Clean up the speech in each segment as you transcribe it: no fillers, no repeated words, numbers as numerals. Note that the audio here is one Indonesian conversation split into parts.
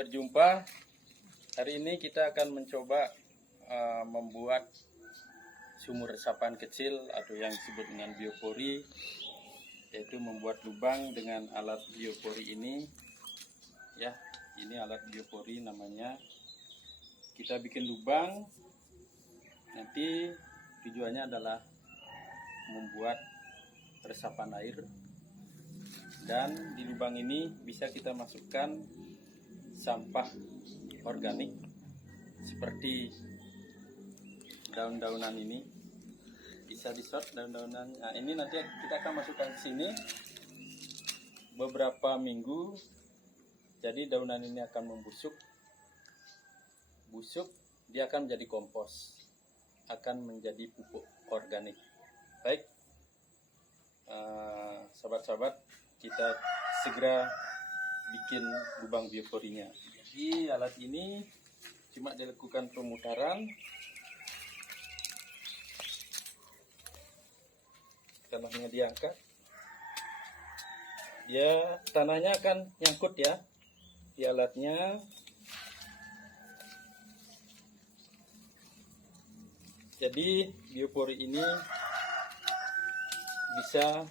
berjumpa. Hari ini kita akan mencoba membuat sumur resapan kecil atau yang disebut dengan biopori, yaitu membuat lubang dengan alat biopori ini. Ya, ini alat biopori namanya. Kita bikin lubang, nanti tujuannya adalah membuat resapan air, dan di lubang ini bisa kita masukkan sampah organik seperti daun-daunan ini, bisa di-shot daun-daunan. Nah, ini nanti kita akan masukkan ke sini beberapa minggu. Jadi daunan ini akan membusuk, dia akan menjadi kompos, akan menjadi pupuk organik. Baik, sahabat-sahabat, kita segera bikin lubang bioporinya. Jadi alat ini cuma dilakukan pemutaran, tanahnya diangkat, tanahnya akan nyangkut ya di alatnya. Jadi biopori ini bisa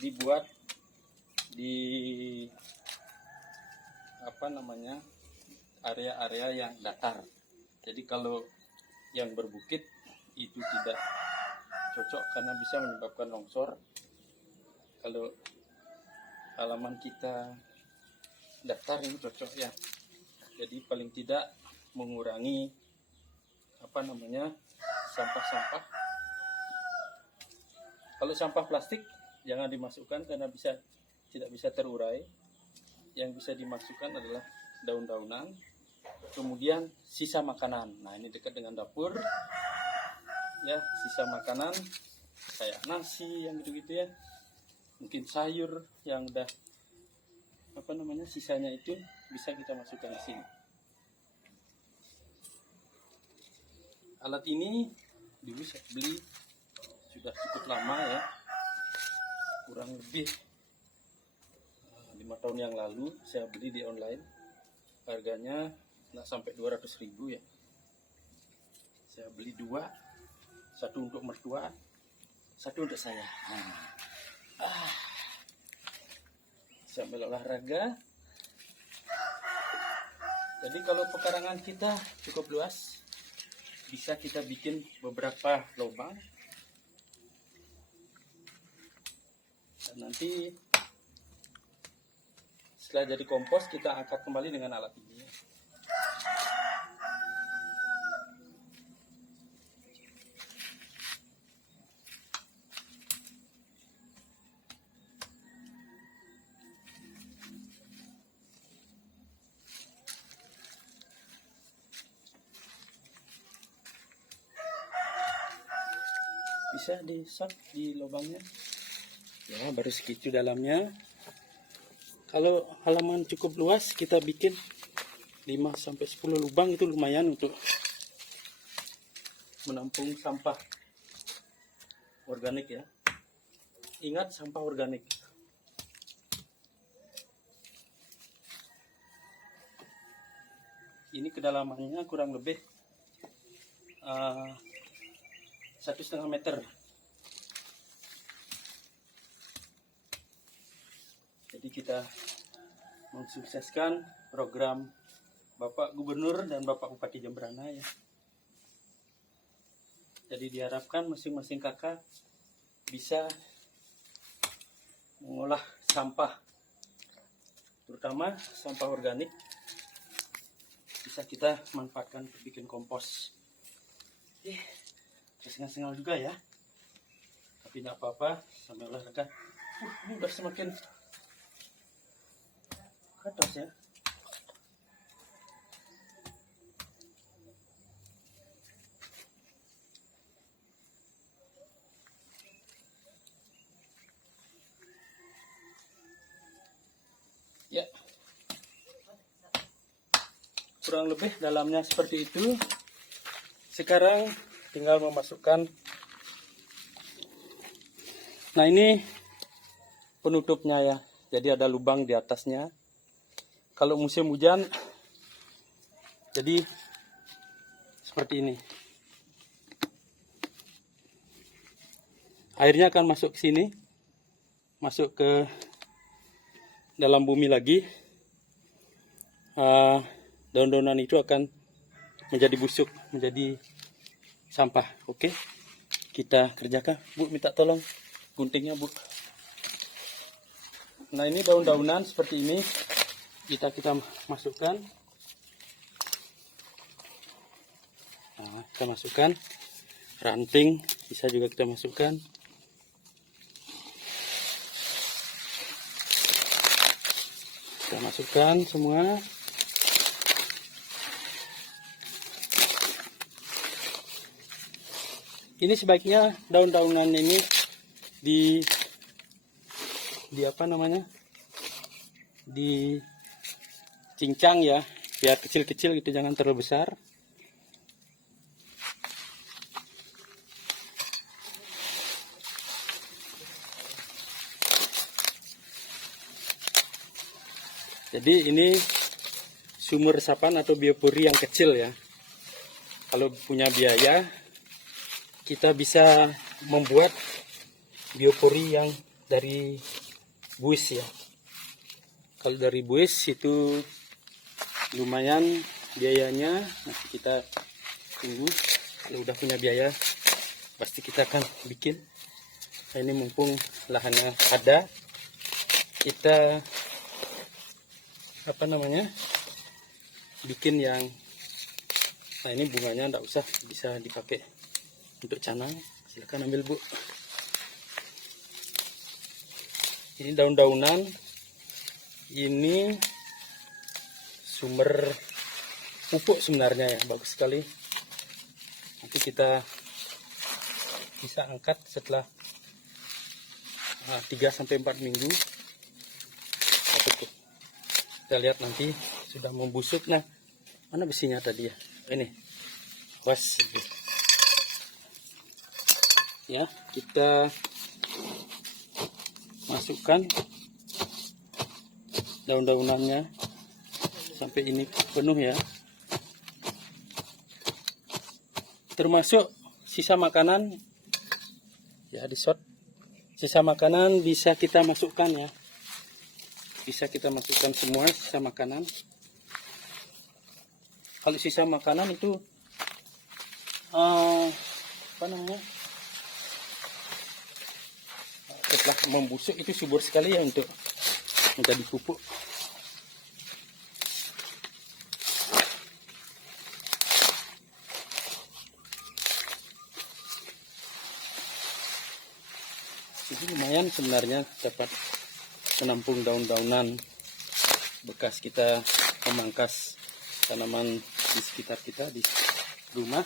dibuat di area-area yang datar. Jadi kalau yang berbukit itu tidak cocok karena bisa menyebabkan longsor. Kalau halaman kita datar ini cocok ya. Jadi paling tidak mengurangi sampah-sampah. Kalau sampah plastik jangan dimasukkan karena tidak bisa terurai. Yang bisa dimasukkan adalah daun-daunan, kemudian sisa makanan. Nah, ini dekat dengan dapur ya, sisa makanan kayak nasi yang gitu-gitu ya, mungkin sayur yang udah sisanya itu bisa kita masukkan di sini. Alat ini dulu saya beli sudah cukup lama ya, kurang lebih 5 tahun yang lalu saya beli di online. Harganya nggak sampai 200.000 ya. Saya beli 2, satu untuk mertua, satu untuk saya. Sambil olahraga. Jadi kalau pekarangan kita cukup luas, bisa kita bikin beberapa lubang. Dan nanti setelah jadi kompos, kita angkat kembali dengan alat ini. Bisa di-shot di lubangnya. Ya, baru segitu dalamnya. Kalau halaman cukup luas, kita bikin 5-10 lubang, itu lumayan untuk menampung sampah organik ya. Ingat, sampah organik. Ini kedalamannya kurang lebih 1,5 meter. Jadi kita mensukseskan program Bapak Gubernur dan Bapak Bupati Jemberana ya. Jadi diharapkan masing-masing kakak bisa mengolah sampah, terutama sampah organik, bisa kita manfaatkan untuk bikin kompos. Sengal-sengal juga ya, tapi tidak apa-apa, sambil olahraga. Ini udah semakin atas ya. Ya, kurang lebih dalamnya seperti itu. Sekarang tinggal memasukkan. Nah, ini penutupnya ya. Jadi ada lubang di atasnya. Kalau musim hujan Jadi seperti ini. Airnya akan masuk ke sini, masuk ke dalam bumi lagi. Daun-daunan itu akan menjadi busuk, menjadi sampah. Oke, kita kerjakan. Bu, minta tolong guntingnya, Bu. Nah, ini daun-daunan seperti ini kita masukkan. Nah, kita masukkan ranting, bisa juga kita masukkan. Kita masukkan semua. Ini sebaiknya daun-daunan ini di apa namanya? Dicincang ya, biar kecil-kecil gitu, jangan terlalu besar. Jadi ini sumur resapan atau biopori yang kecil ya. Kalau punya biaya, kita bisa membuat biopori yang dari buis ya. Kalau dari buis itu lumayan biayanya. Nanti kita tunggu, kalau udah punya biaya pasti kita akan bikin. Nah, ini mumpung lahannya ada, kita apa namanya, bikin yang, nah ini bunganya enggak usah, bisa dipakai untuk canang. Silakan ambil, Bu. Ini daun-daunan, ini sumber pupuk sebenarnya ya, bagus sekali. Nanti kita bisa angkat setelah 3-4 minggu. Kita lihat nanti sudah membusuk. Nah, mana besinya tadi ya? Ini, was. Ya, kita masukkan daun-daunannya sampai ini penuh ya. Termasuk sisa makanan ya, di shot. Sisa makanan bisa kita masukkan ya. Bisa kita masukkan semua sisa makanan. Kalau sisa makanan itu apa namanya, setelah membusuk itu subur sekali ya untuk menjadi pupuk. Ini lumayan sebenarnya, dapat menampung daun-daunan bekas kita memangkas tanaman di sekitar kita di rumah.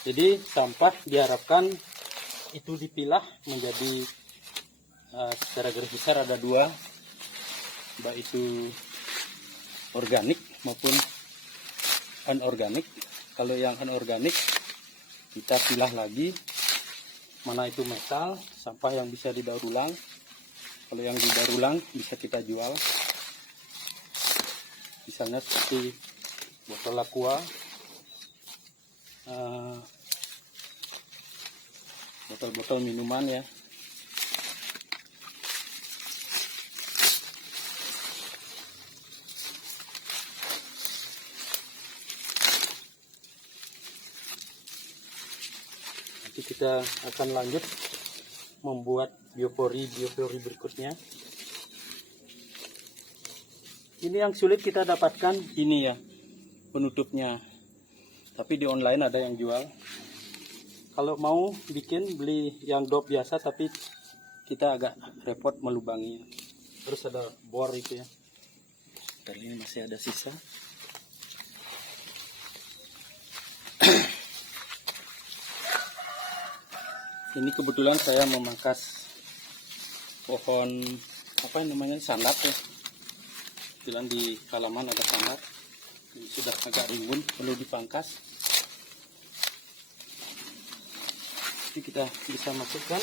Jadi sampah diharapkan itu dipilah menjadi secara garis besar ada 2, baik itu organik maupun anorganik. Kalau yang anorganik kita pilah lagi, mana itu metal, sampah yang bisa didaur ulang. Kalau yang didaur ulang bisa kita jual, misalnya seperti botol aqua, botol-botol minuman ya. Nanti kita akan lanjut membuat biopori berikutnya. Ini yang sulit kita dapatkan, ini ya penutupnya. Tapi di online ada yang jual. Kalau mau bikin, beli yang dop biasa, tapi kita agak repot melubanginya. Terus ada bor itu ya. Kali ini masih ada sisa. Ini kebetulan saya memangkas pohon apa namanya, sandat ya. Kebetulan di halaman ada sandat. Ini sudah agak rimbun, perlu dipangkas. Jadi kita bisa masukkan.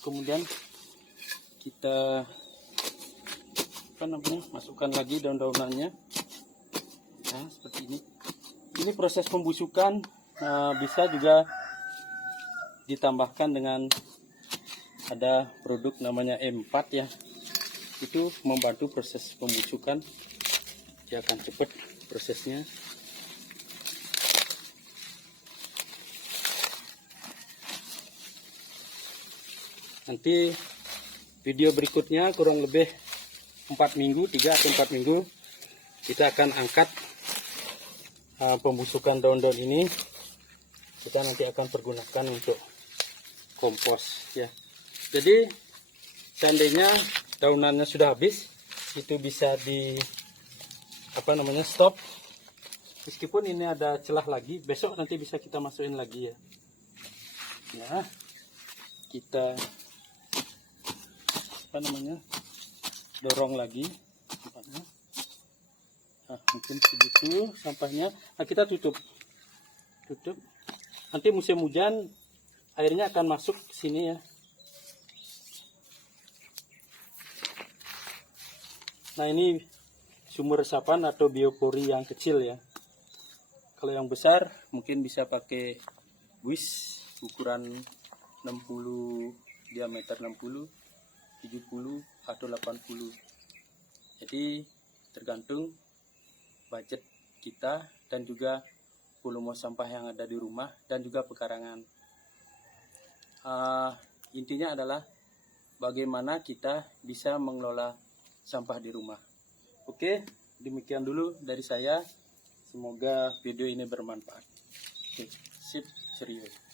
kemudian kita masukkan lagi daun-daunannya. Nah, seperti ini. Ini proses pembusukan bisa juga ditambahkan dengan ada produk namanya M4 ya. Itu membantu proses pembusukan. Dia akan cepat prosesnya. Nanti video berikutnya kurang lebih 3 atau 4 minggu kita akan angkat pembusukan daun-daun ini. Kita nanti akan pergunakan untuk kompos ya. Jadi seandainya daunannya sudah habis, itu bisa di stop. Meskipun ini ada celah lagi, besok nanti bisa kita masukin lagi ya. Ya, kita dorong lagi tempatnya. Nah, mungkin segitu sampahnya. Nah, kita tutup. Nanti musim hujan airnya akan masuk ke sini ya. Nah, ini sumber resapan atau biopori yang kecil ya. Kalau yang besar mungkin bisa pakai buis ukuran 60, diameter 60, 70 atau 80. Jadi tergantung budget kita dan juga volume sampah yang ada di rumah dan juga pekarangan. Intinya adalah bagaimana kita bisa mengelola sampah di rumah. Oke, demikian dulu dari saya. Semoga video ini bermanfaat. Oke, sip, serius.